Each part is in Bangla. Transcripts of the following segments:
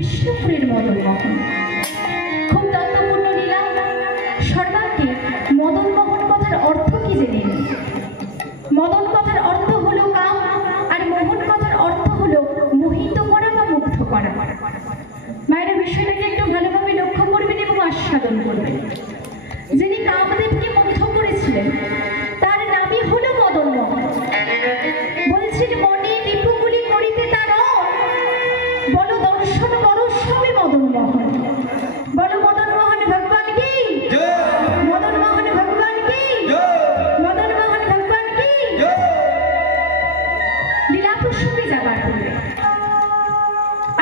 বিষ্ণুপুরের মদন মোহন খুব তত্ত্বপূর্ণ লীলা। সর্বাঙ্গে মদন মোহন কথার অর্থ কি জেনে নিন। মদন কথার অর্থ হলো কাম, আর মোহন কথার অর্থ হলো মোহিত করা বা মুগ্ধ করা। মায়েরা বিষয়টাকে একটু ভালোভাবে লক্ষ্য করবেন এবং আস্বাদন করবেন। যিনি কামদেবকে মুগ্ধ করেছিলেন তার নামই হলো মদন মোহন। বলছেন মনে রিপুগুলি করিতে তার বলো দর্শন করো সবে মদন মোহন। বলো মদন মোহন ভগবান কি, মদন মোহন ভগবান কি, মদন মোহন ভগবান কি। লীলা প্রসঙ্গে যাবার পূর্বে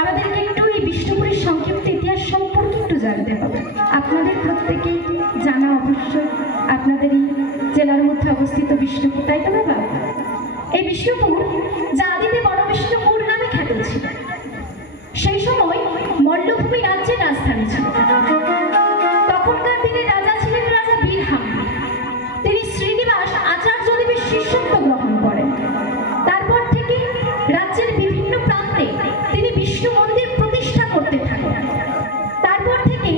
আমাদেরকে একটু এই বিষ্ণুপুরের সংক্ষিপ্ত ইতিহাস সম্পর্কে একটু জানতে হবে। আপনাদের প্রত্যেকেই জানা অবশ্যই আপনাদেরই জেলার মধ্যে অবস্থিত বিষ্ণুপুর, তাই তো বাবা? এই বিষ্ণুপুর যা আদিতে বড় বিষ্ণুপুর নামে খ্যাত ছিল। সেই সময় মল্লভূমি রাজ্যের রাজধানী ছিল। তখনকার দিনে রাজা ছিলেন রাজা বীরহাম। তিনি শ্রীনিবাস আচার্যদেবের শিষ্যত্ব গ্রহণ করেন। তারপর থেকে রাজ্যের বিভিন্ন প্রান্তে তিনি বিষ্ণু মন্দির প্রতিষ্ঠা করতে থাকেন। তারপর থেকে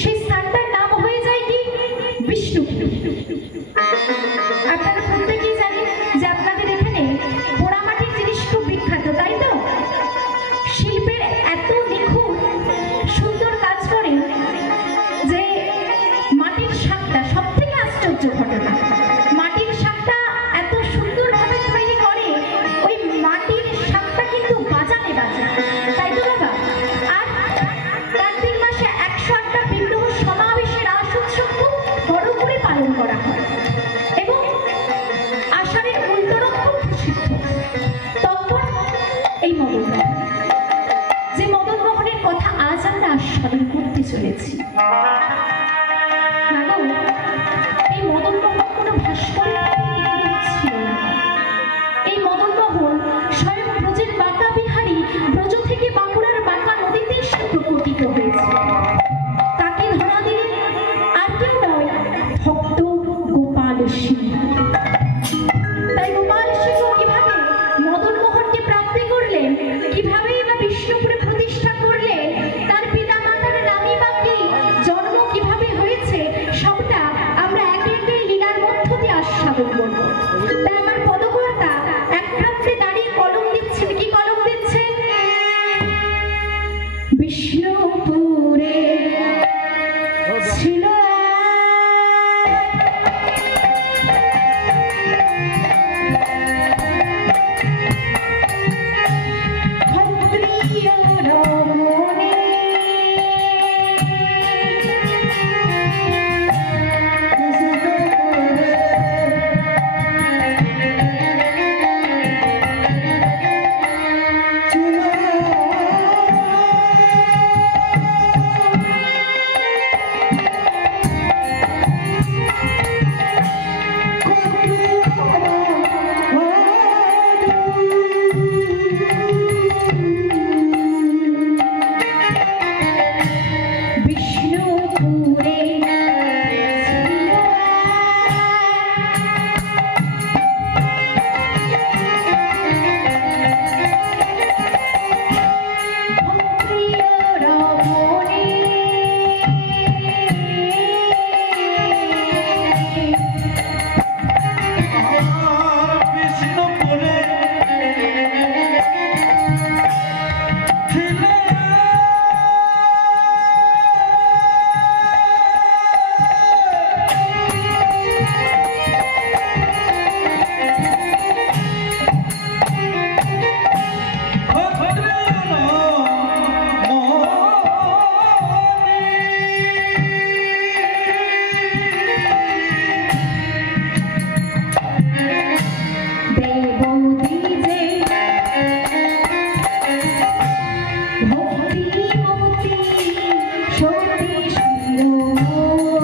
সেই স্থানটার নাম হয়ে যায় কি বিষ্ণুপুর। আপনারা প্রত্যেকেই জানেন যে আপনাদের এখানে পোড়ামাটির জিনিস খুব বিখ্যাত, তাই তো? শিল্পের এত নিখুঁত সুন্দর কাজ করে যে মাটির শাকটা সব থেকে আশ্চর্য ঘটনা। মাটির শাকটা এত সুন্দরভাবে তৈরি করে, ওই মাটির শাকটা কিন্তু বাজাতে বাজে, তাই তো বাবা? আর কার্তিক মাসে 108টা বিগ্রহ সমাবেশের রাস উৎসব খুব বড় করে পালন করা হয় এবং আষাঢ়ের উল্টোরক খুব প্রসিদ্ধ। তখন এই মদন মোহন, যে মদন মোহনের কথা আজ আমরা আস্বাদন করতে চলেছি। তাকে ধরা দিলেন আর কেউ নয়, ভক্ত গোপাল সিংহ। তাই গোপাল সিংহ কিভাবে মদন মোহনকে প্রাপ্তি করলেন, কিভাবে বা বিষ্ণুপুরে প্রতিষ্ঠা করলেন, তার পিতা মাতার নামই বা কি, জন্ম কিভাবে হয়েছে, সবটা আমরা একে একে লীলার মধ্য দিয়ে আস্বাদন করব। তাই আমার পদকর্তা এক প্রান্তে দাঁড়িয়ে কলম দিচ্ছেন। কি কলম দিচ্ছেন? বিষ্ণুপুরে ছিল ক্ষত্রিয় রমণী, বিষ্ণুপুরে ছিল ক্ষত্রিয় রমণী, বিষ্ণুপুরে ছিল দেবতী যে ভক্তিমতী সতী শিরোমণি,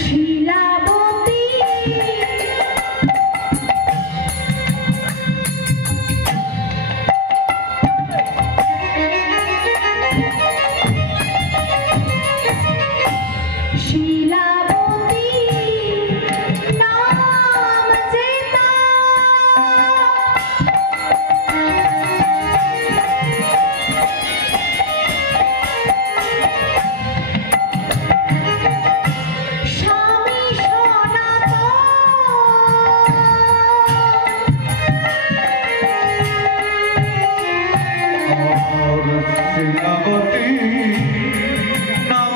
শিলাবতী, শিলাবতী নাম যে স্বামী সনাতন, শিলাবতী নাম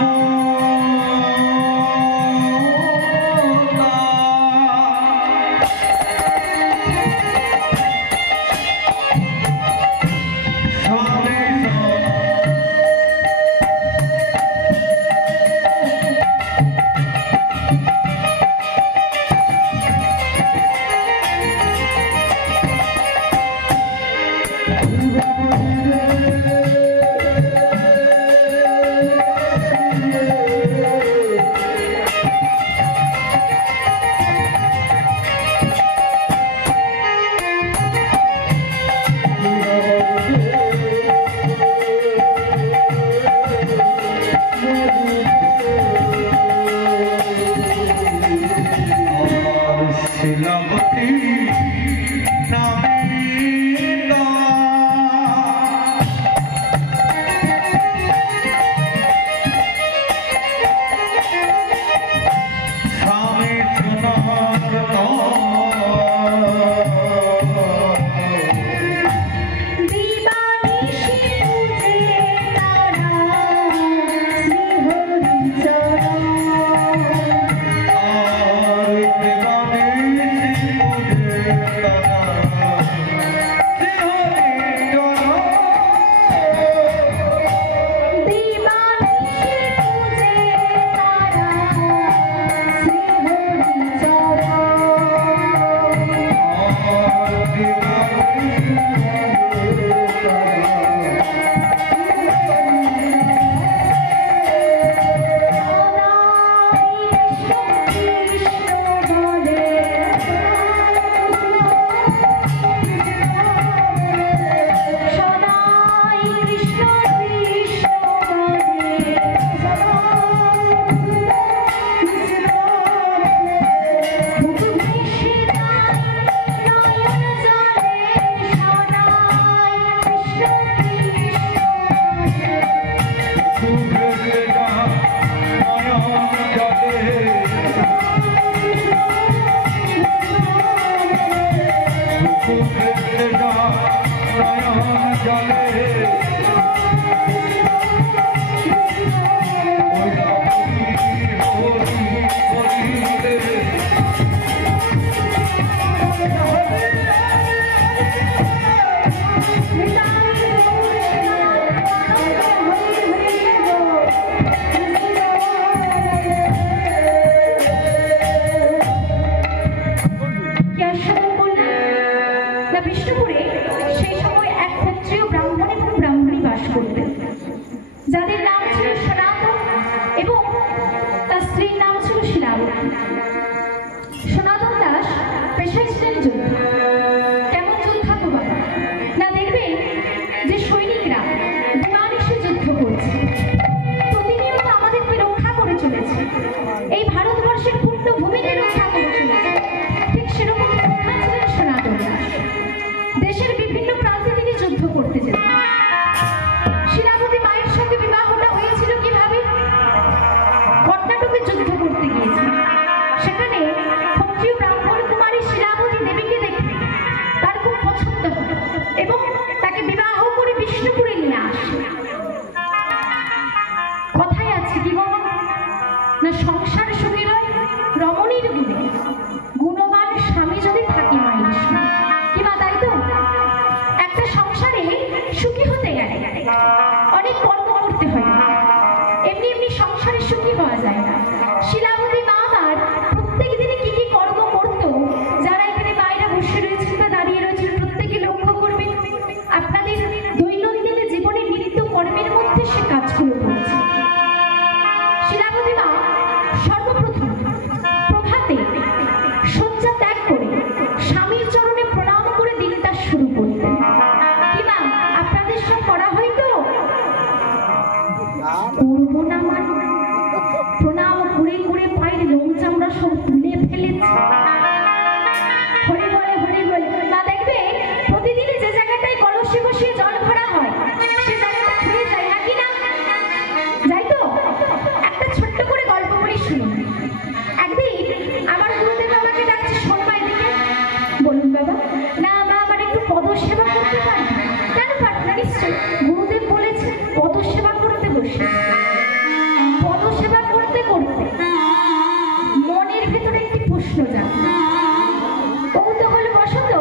সঙ্গে যুদ্ধ করতে গিয়েছে। সেখানে ক্ষত্রিয় ব্রাহ্মণ কুমারী শিলাবতী দেবীকে দেখে তার খুব পছন্দ হলো এবং তাকে বিবাহ করে বিষ্ণুপুরে নিয়ে আসে। কথায় আছে কি গো না, সংসার সুখী নয় রমণীর গুণে, গুণবান স্বামী যদি থাকে মায়ের সঙ্গে, কি মা তাই তো? একটা সংসারে সুখী হতে গেলে অনেক কর্ম করতে হয়, এমনি এমনি সংসারে সুখী হওয়া যায় না। শিলাবতী মা আমার প্রত্যেক দিনে কি কি কর্ম করতো, যারা এখানে মায়েরা বসে রয়েছেন বা দাঁড়িয়ে রয়েছেন প্রত্যেকে লক্ষ্য করবেন। আপনাদের দৈনন্দিন জীবনে নিত্য কর্মের মধ্যে সে কাজগুলো করছে। শিলাবতী মা সর্বপ্রথম প্রভাতে শয্যা ত্যাগ করে স্বামীর চরণে প্রণাম করে দিনটা শুরু করতেন। কি মা আপনাদের সব করা হয় তো? করবো না মানে প্রণাম করে করে পায়ের লোম চামড়া সব তুলে ফেলেছে। হরি বলে হরি বলে না, দেখবে প্রতিদিনই যে জায়গাটায় কলসি বসিয়ে জল ভরা হয় সে জায়গাটা ঘুরে যায় নাকি না? যাই তো? একটা ছোট্ট করে গল্প করি শুনুন। একদিন আমার গুরুদেব আমাকে ডাকছে, শোনবা এদিকে। বলুন বাবা। না মা, আমার একটু পদসেবা করতে পারি। কেন পারবো না? নিশ্চয়, গুরুদেব বলেছে পদসেবা করতে বসে। পদসেবা করতে করতে মনের ভেতরে একটি প্রশ্ন জাগে। কৌতূহল বশত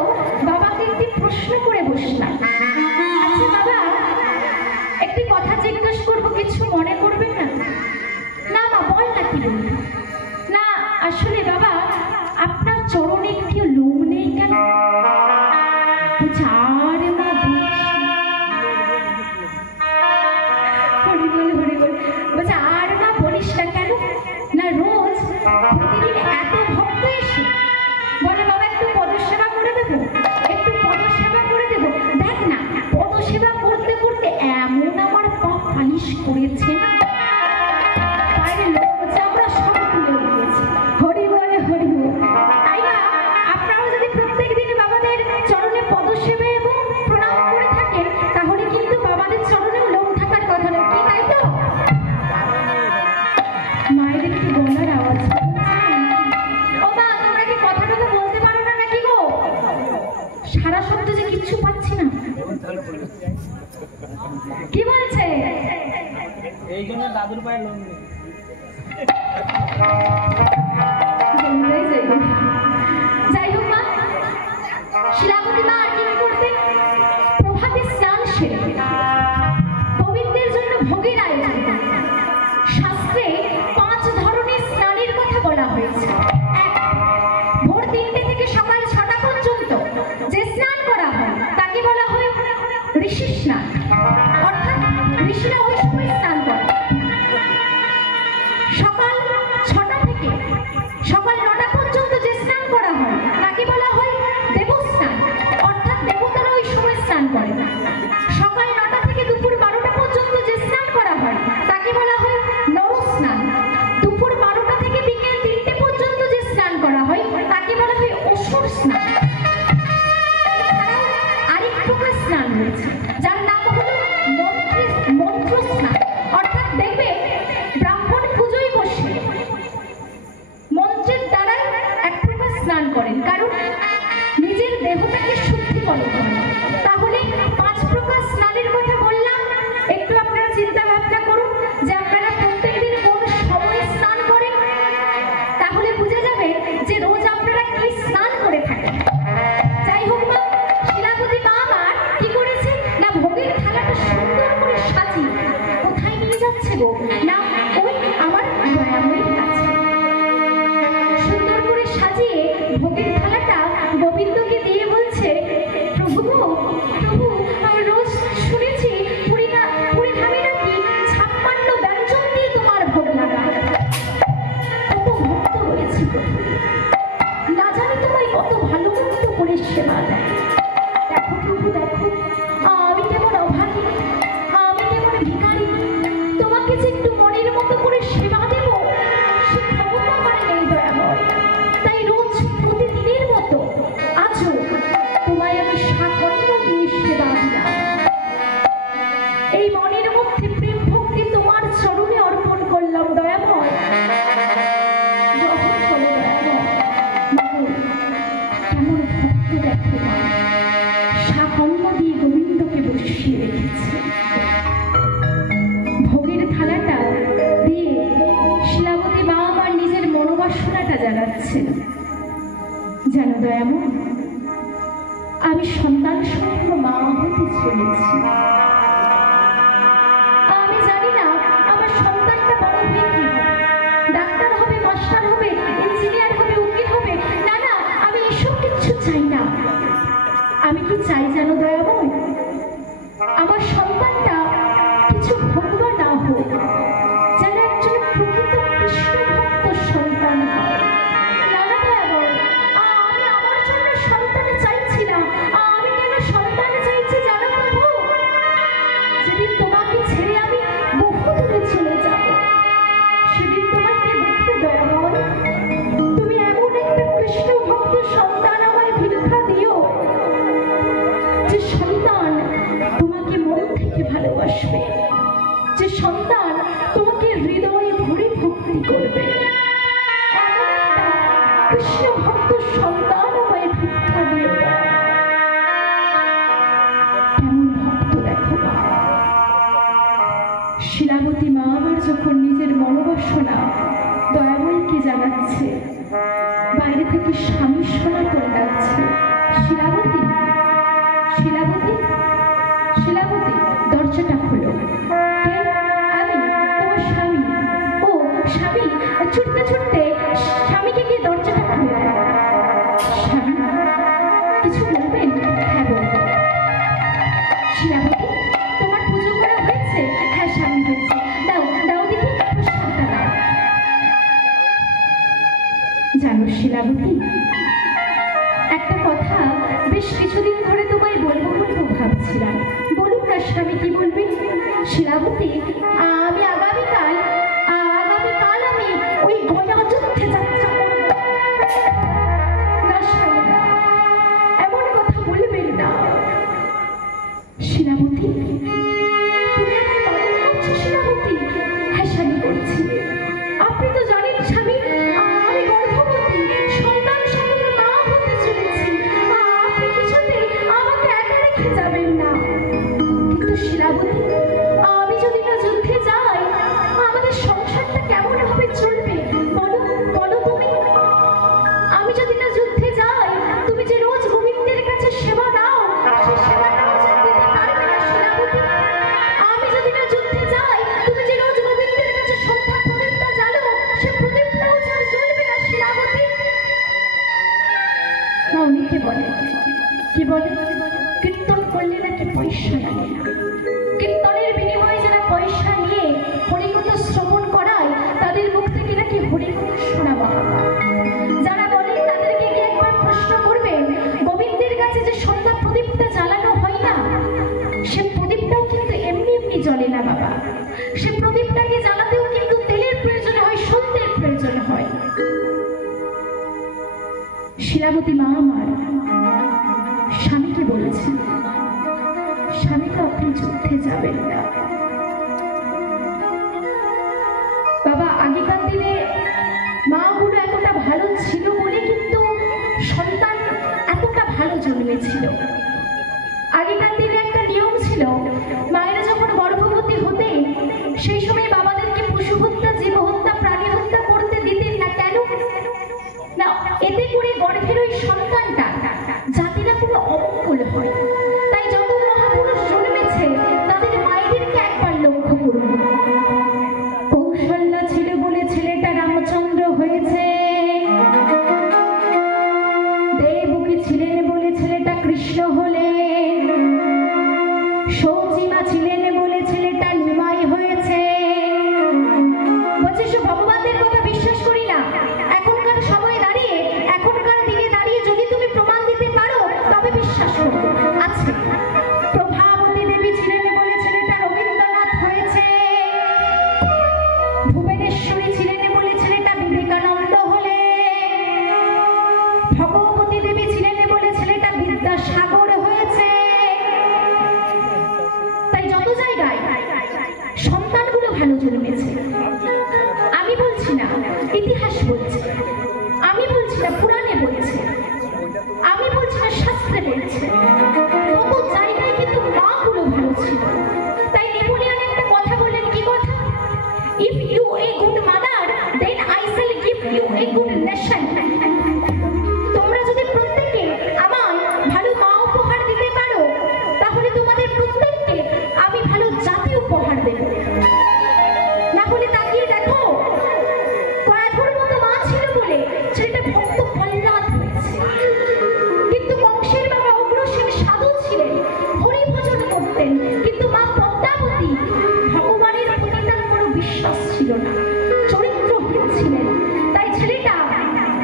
বাবাকে একটি প্রশ্ন করে বসলাম। আচ্ছা বাবা, একটি কথা জিজ্ঞেস করবো, কিছু মনে করবেন না? না মা, বল না কি বলবি। না আসলে বাবা, আপনার চরণে একটি লোম নেই কেন? আরে মা, হরি বল হরি বল। বলছে আর মা বলিস না কেন? না রোজ প্রতিদিন এত ভক্ত এসে বলে বাবা একটু পদসেবা করে দেবো, একটু পদসেবা করে দেবো। দেখ না, পদসেবা করতে করতে এমন আমার পা পালিশ করেছে না, পায়ের লোম চামড়া সব তুলে দিয়েছে। হরি বলে হরি বল। তাই না, আপনারাও যদি প্রত্যেক দিন বাবাদের চরণে পদসেবা এবং প্রণাম করে থাকেন, তাহলে কিন্তু বাবাদের চরণেও লোম থাকার কথা নয়, কি তাই তো? মায়ের একটু গলার আওয়াজ। ও মা, তোমরা কি কথা টথা বলতে পারো না নাকি গো? সারা শব্দ যে কিচ্ছু পাচ্ছি না। কি বলছে? এই জন্য দাদুর পায়ে লোম নেই। যাই হোক মা, শিলাবতী মা আর কি করতে? প্রভাতে স্নান সেরে গোবিন্দের জন্য ভোগের আয়োজন করতেন। শাস্ত্রে 5 ধরনের স্নানের কথা বলা হয়েছে। 1, ভোর 3টে থেকে সকাল 6টা পর্যন্ত যে স্নান করা হয় তাকে বলা হয় ঋষি স্নান, অর্থাৎ ঋষিরা ওই সময় স্নান করে। সকাল 6টা থেকে জানাচ্ছেন, জানো দয়াময়, আমি সন্তান সম্পন্ন মা হতে চলেছি। আমি জানি না আমার সন্তানটা বড় হয়ে কি হবে, ডাক্তার হবে, মাস্টার হবে, ইঞ্জিনিয়ার হবে, উকিল হবে। না না, আমি এসব কিছু চাই না। আমি কি চাই জানো দয়াময়, আমার সন্তানটা কিছু হোক বা না হোক, যেন একজন প্রকৃত কৃষ্ণ ভক্ত সন্তান হয়। না না দয়াময়, আমি আমার জন্য সন্তান চাইছি না। আমি কেন সন্তান চাইছি জানো প্রভু? যেদিন তোমাকে ছেড়ে আমি বহু দূরে চলে যাব, সেদিন তোমাকে দেখতে দয়াময়, তুমি এমন একটা কৃষ্ণ ভক্ত সন্তান আমায় ভিক্ষা দিও, যে সন্তান তোমাকে মন থেকে ভালোবাসবে, যে সন্তান তোমাকে হৃদয়ে ভরে ভক্তি করবে। এমন একটা কৃষ্ণ ভক্ত সন্তান আমায় ভিক্ষা দিও। কেমন ভক্ত দেখো মা। শিলাবতী মা আমার যখন নিজের মনোবাসনা দয়াময়কে জানাচ্ছে, বাইরে থেকে স্বামী শোনা করে ডাকছে, শিলাবতী, শিলাবতী, শিলাবতী, দরজাটা খোলো। কে? আমি, তোমার স্বামী। ও স্বামী, ছুটতে ছুটতে স্বামীকে গিয়ে দরজাটা খোলো। স্বামী, কিছু বলবেন? হ্যাঁ বলবো। শিলাবতী, তোমার পুজো করা হয়েছে? হ্যাঁ স্বামী, হয়েছে। দাও দাও দেখি প্রসাদটা দাও। জানো শিলাবতী, একটা কথা বেশ কিছুদিন ধরে তোমায় বলবো বলবো ভাবছিলাম। বলুন না স্বামী, কি বলবেন? শিলাবতী, আমি আগামীকাল আমি ওই গয়াযুদ্ধে যাত্রা করব। না স্বামী, এমন কথা বলবেন না। শিলাবতী, তুমি আমার বারণ করছো শিলাবতী? হ্যাঁ স্বামী, করছি। আপনি তো জানেন স্বামী, আমি গর্ভবতী, সন্তান সম্পন্ন মা হতে চলেছি। আপনি কিছুতেই আমাকে একা রেখে যাবেন না। কিন্তু শিলাবতী, আমি যদি না যুদ্ধে যাই, আমাদের সংসারটা কেমন ভাবে চলবে বলো, বলো তুমি? আমি যদি না যুদ্ধে যাই, তুমি যে রোজ গোবিন্দের কাছে সেবা নাও, সেই সেবাটাও যে দিতে পারবে না শিলাবতী। আমি যদি না যুদ্ধে যাই, তুমি যে রোজ গোবিন্দের কাছে সন্ধ্যা প্রদীপটা জ্বালো, সে প্রদীপটাও যে আর জ্বলবে না শিলাবতী। অনেকে বলে, কি বলে, কীর্তন করলে নাকি পয়সা লাগে না। কীর্তনের বিনিময়ে যারা পয়সা নিয়ে হরিকথা শ্রবণ করায়, তাদের মুখ থেকে নাকি হরিকথা শোনা বাবা। যারা বলে তাদেরকে গিয়ে একবার প্রশ্ন করবে, গোবিন্দের কাছে যে সন্ধ্যা প্রদীপটা জ্বালানো হয় না, সে প্রদীপটাও কিন্তু এমনি এমনি জ্বলে না বাবা। সে প্রদীপটাকে জ্বালাতেও কিন্তু তেলের প্রয়োজন হয়, সত্যের প্রয়োজন হয়। শিলাবতী মা আমার স্বামীকে বলেছে, স্বামীকে আপনি যুদ্ধে যাবেন না। বাবা, আগেকার দিনে মাগুলো এতটা ভালো ছিল বলে কিন্তু সন্তান এতটা ভালো জন্মেছিল। আগেকার দিনে একটা নিয়ম ছিল, মায়েরা যখন গর্ভবতী হতেন, সেই সময় বাবাদেরকে পশু হত্যা, জীব হত্যা, প্রাণী হত্যা করতে দিতেন না। কেন না? এতে করে গর্ভের ওই সন্তানটা জাতিরা পুরো অমঙ্গল হয়। তাই যত মহাপুরুষ জন্মেছে, তাদের মায়েদেরকে একবার লক্ষ্য করুন। কৌশল্যা ছিল বলে ছেলেটা রামচন্দ্র হয়েছে, দেবকী ছিলেন বলে ছেলেটা কৃষ্ণ হলেন, সৌচিমা ছিলেন বলে ছেলেটা নিমাই হয়েছে। বলছে সে ভগবানদের কথা বিশ্বাস করি না। এখনকার সময়ে দাঁড়িয়ে, এখনকার দিনে দাঁড়িয়ে যদি তুমি প্রমাণ দিতে পারো, তবে বিশ্বাস করবো। আছে, প্রভাবতী দেবী ছিলেন বলে ছেলেটা রবীন্দ্রনাথ হয়েছে, ভুবনেশ্বরী ছিলেন বলে ছেলেটা বিবেকানন্দ হলে, ভগবতী দেবী ছিলেন বলে ছেলেটা বিদ্যাসাগর হয়েছে। তাই যত জায়গায় সন্তানগুলো ভালো জন্মেছে। আমি বলছি না, ইতিহাস বলছে। আমি বলছি না, পুরাণে বলছে। আমি বলছি না, শাস্ত্রে বলছে। তত জায়গায় কিন্তু মাগুলো ভালো ছিল। তাই নেপোলিয়ন একটা কথা বললেন, কি কথা? If you a good mother, then I shall give you a good শোনো, তোমরা যদি প্রত্যেকে আমায় ভালো মা উপহার দিতে পারো, তাহলে তোমাদের প্রত্যেককে আমি ভালো জাতি উপহার দেব। না হলে তাকিয়ে দেখো, কয়াধুর মতো মা ছিল বলে ছেলেটা ভক্ত প্রহ্লাদ হয়েছে, কিন্তু বংশের বাবা অগ্রসেন সাধু ছিলেন, হরি ভজন করতেন, কিন্তু মা পদ্মাবতী ভগবানের প্রতি তার কোনো বিশ্বাস ছিল না, চরিত্রহীন ছিলেন, তাই ছেলেটা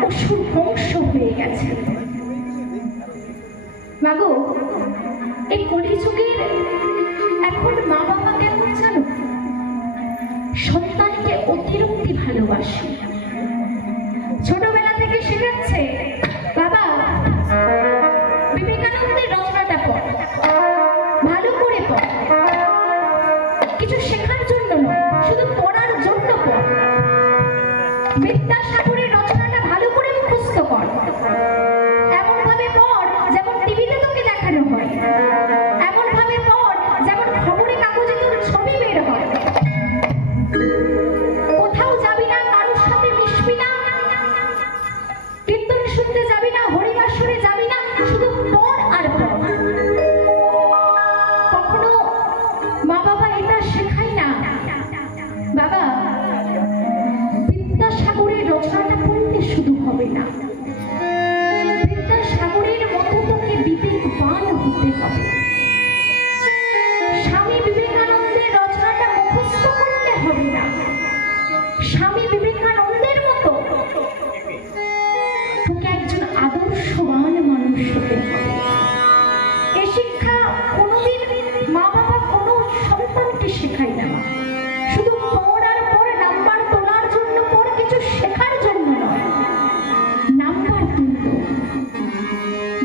অসুর বংশ হয়ে গেছে। মাগো, এই কলিযুগের এখন মা বাবা কেমন জানো? সন্তানকে অতিরিক্ত ভালোবাসে। ছোটবেলা থেকে শেখাচ্ছে, বাবা বিবেকানন্দের রচনাটা পড়, ভালো করে পড়, কিছু শেখার জন্য নয়, শুধু পড়ার জন্য পড়। বিদ্যাসাগরের রচনাটা ভালো করে মুখস্থ কর, এমন ভাবে পড় যেমন টিভিতে তোকে দেখানো হয়, এমন ভাবে পড় যেমন খবরের কাগজে তোর ছবি বের হয়। কোথাও যাবি না, কারোর সাথে মিশবি না, কীর্তন শুনতে যাবি না, হরিবাসরে যাবি না, শুধু পড় আর পড়। কখনো মা বাবা এটা শেখায় না, বাবা বিদ্যাসাগরের রচনাটা পড়লে শুধু হবে না, বিদ্যাসাগরের মতো তোকে বিবেকবান হতে হবে। স্বামী বিবেকানন্দের রচনাটা মুখস্থ করতে হবে না, স্বামী বিবেকানন্দের মতো তোকে একজন আদর্শবান মানুষ হতে হবে। এই শিক্ষা কোনোদিন মা বাবা কোনো সন্তানকে শেখায় না, শুধু পড় আর পড়ে নাম্বার তোলার জন্য পড়, কিছু শেখার জন্য নয়। নাম্বার তুলল,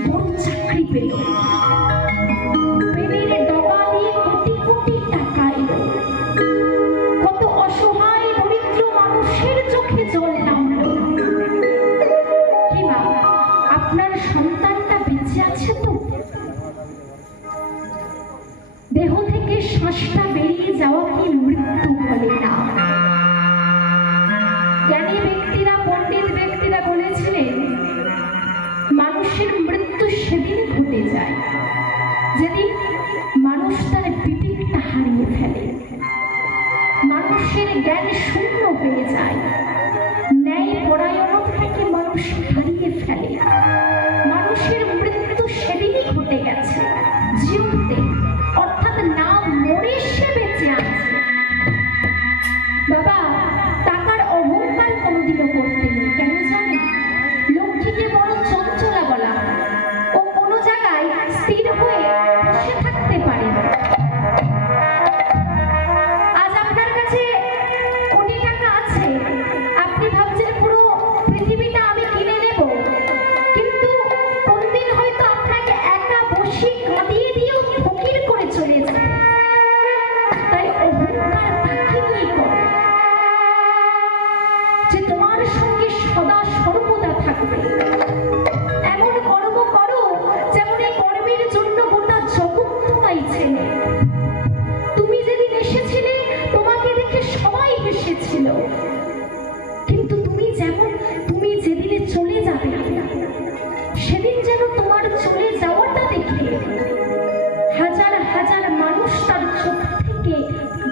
বড় চাকরি পেল, পেনের ডগা দিয়ে কোটি কোটি টাকা এলো, কত অসহায় দরিদ্র মানুষের চোখে জল নামলো। কি মা, আপনার সন্তানটা বেঁচে আছে তো? দেহ থেকে শ্বাসটা বেরিয়ে যাওয়া কি মৃত্যু বলে না? জ্ঞানী ব্যক্তিরা, পণ্ডিত ব্যক্তিরা বলেছিলেন, মানুষের মৃত্যু সেদিন ঘটে যায় যেদিন মানুষ তার বিবেকটা হারিয়ে ফেলে, মানুষের জ্ঞান শূন্য হয়ে যায়, ন্যায় পরায়ণতা থেকে মানুষ হারিয়ে ফেলে। মানুষের মৃত্যু সেদিনই ঘটে গেছে, জীবতে, অর্থাৎ না মরে সে বেঁচে আছে। বাবা, টাকার অহংকার কোনোদিনও করতে নেই, কেন জানেন? লক্ষ্মীকে বড় চঞ্চলা বলা হয়, ও কোনো জায়গায় স্থির হয়ে বসে থাকতে পারে না। আজ আপনার কাছে কোটি টাকা আছে, আপনি ভাবছেন পুরো পৃথিবীটা আমি কিনে নেব, কিন্তু কোনদিন হয়তো আপনাকে একা বসে কাঁদিয়ে দিয়েও ফকির করে চলে যাবে। তাই অহংকার তাকে নিয়ে করো যে তোমার সঙ্গে সদা সর্বদা থাকবে। এমন কর্ম করো যেমন এই কর্মের জন্য গোটা জগৎ তোমায় চেনে। তুমি যেদিন এসেছিলে তোমাকে দেখে সবাই হেসেছিল, কিন্তু তুমি যেদিনে চলে যাবে সেদিন যেন তোমার চলে যাওয়াটা দেখে হাজার হাজার মানুষ তার চোখ থেকে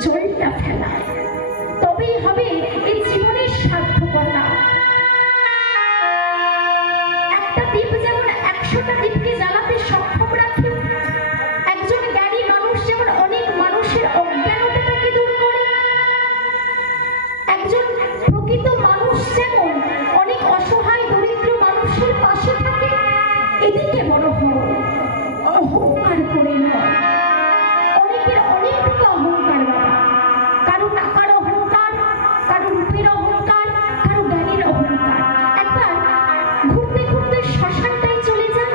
জলটা ফেলায়, তবেই হবে এই জীবনের সার্থকতা। একটা দ্বীপ যেমন 100টা দ্বীপকে জ্বালাতে সক্ষম রাখে, একজন জ্ঞানী মানুষ যেমন অনেক মানুষের অজ্ঞানতাটাকে দূর করে, একজন প্রকৃত মানুষ যেমন অনেক অসহায় দরিদ্র মানুষের পাশে থাকে। এদিকে বড় হও, অহংকার করে নয়। অনেকের অনেক দিকে অহংকার, বাবা, কারো টাকার অহংকার, কারো রূপের অহংকার, কারো জ্ঞানের অহংকার। একবার ঘুরতে ঘুরতে শ্মশানটায় চলে যান,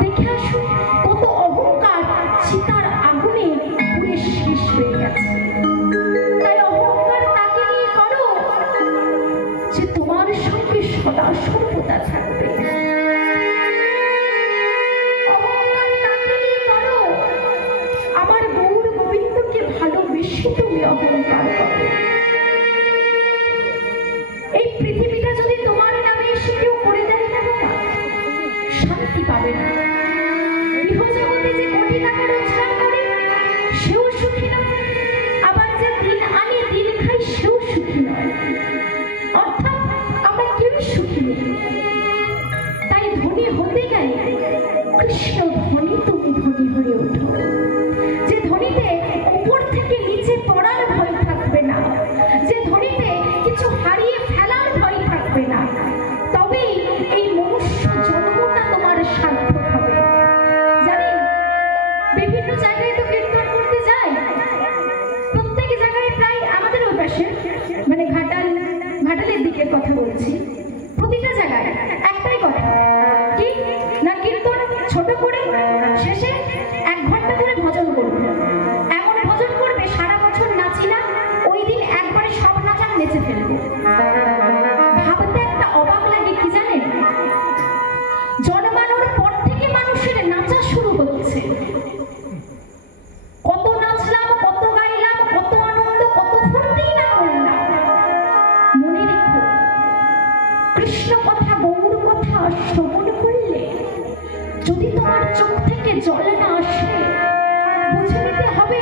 দেখে আসুন কত অহংকার চিতার আগুনে পুড়ে শেষ হয়ে গেছে। তাই অহংকার তাকে নিয়ে করো যে তোমার সঙ্গে সদা সর্বদা থাকবে। অহংকার তাকে নিয়ে করো, আমার গৌর গোবিন্দকে ভালোবেসে তুমি অহংকার করো। এই পৃথিবীটা যদি তোমার নামে সুখী নেই। তাই ধনী হতে গেলে কৃষ্ণ ধনী তুমি ধনী হয়ে ওঠো, যে ধনীতে উপর থেকে নিচে পড়ার ভয় থাকবে না, যে ধনীতে কিছু হারিয়ে ফেলার ভয় থাকবে না। তবেই এই মনুষ্য জন্মটা তোমার সার্থক হবে। জানেন, বিভিন্ন জায়গায় তো কীর্তন করতে যায়, প্রত্যেক জায়গায় প্রায় আমাদের ওই পাশে মানে ঘাটালের দিকের কথা বলছি, প্রতিটা জায়গায় একটাই কথা, কি না কীর্তন ছোট করে শেষে 1 ঘন্টা ধরে ভজন করবে। এমন ভজন করবে সারা বছর নাচি না, ওই দিন একবারে সব নাচান নেচে ফেলবে। ভাবতে একটা অবাক লাগে, কি জানেন, জন্মানোর পর থেকে মানুষের নাচা শুরু হচ্ছে। কত নাচলাম, কত গাইলাম, কত আনন্দ, কত ফুর্তি না করলাম। মনে রেখো, কৃষ্ণ কথা গৌর কথা শ্রবণ করলে যদি তোমার চোখ থেকে জল না আসে, বুঝে নিতে হবে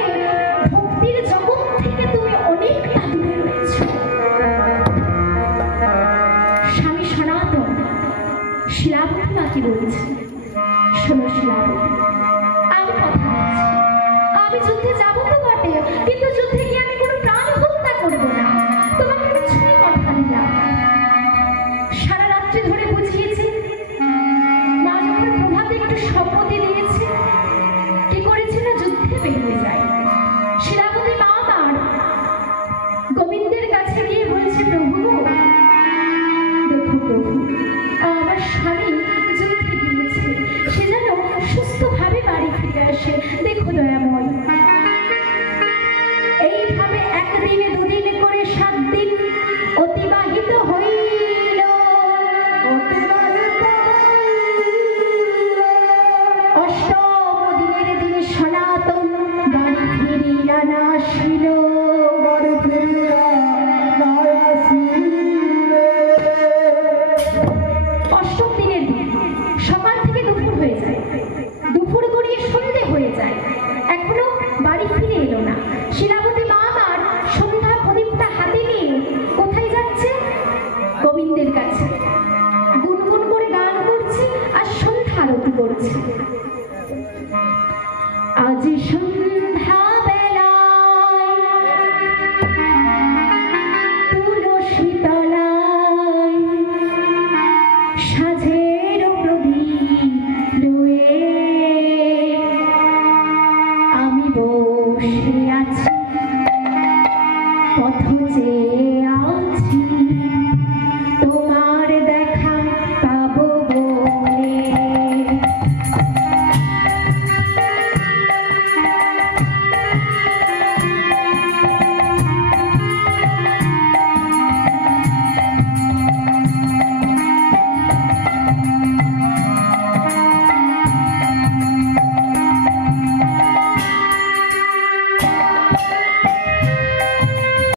ভক্তির জগৎ থেকে তুমি অনেকটা দূরে রয়েছো। স্বামী সনাতন শিলাবতী মাকে বলছে, শোনো শিলাবতী, আমি কথা বলছি, আমি যুদ্ধে যাবো তো বটে, কিন্তু যুদ্ধে গিয়ে আমি কোনো প্রাণ হত্যা করবো না। তোমাকে আমি ছুঁয়ে কথা দিলাম। সারা রাত্রি ধরে বুঝিয়েছি, মা যখন প্রভাতে একটু সম্মতি দিয়েছে, কি করেছে না যুদ্ধে বেরিয়ে যায়। শিলাবতী মা আমার গোবিন্দের কাছে গিয়ে বলছে, প্রভু দেখো প্রভু, আমার স্বামী যুদ্ধে গিয়েছে, সে যেন সুস্থভাবে বাড়ি ফিরে আসে, দেখো দয়াময়। এইভাবে 1 দিন 2 দিন করে 7 দিন অতিবাহিত হইল। অষ্টম দিনের দিন সনাতন বাড়ি ফিরিয়া না আসিল। অষ্টম দিনের দিন সকাল থেকে দুপুর হয়ে যায়, দুপুর গড়িয়ে সন্ধে হয়ে যায়, এখনো বাড়ি ফিরে এলো না। শিলাবতী মা আমার সন্ধ্যা প্রদীপটা হাতে নিয়ে কোথায় যাচ্ছে? গোবিন্দের কাছে। গুনগুন করে গান করছে আর সন্ধ্যা আরতি করছে। আজি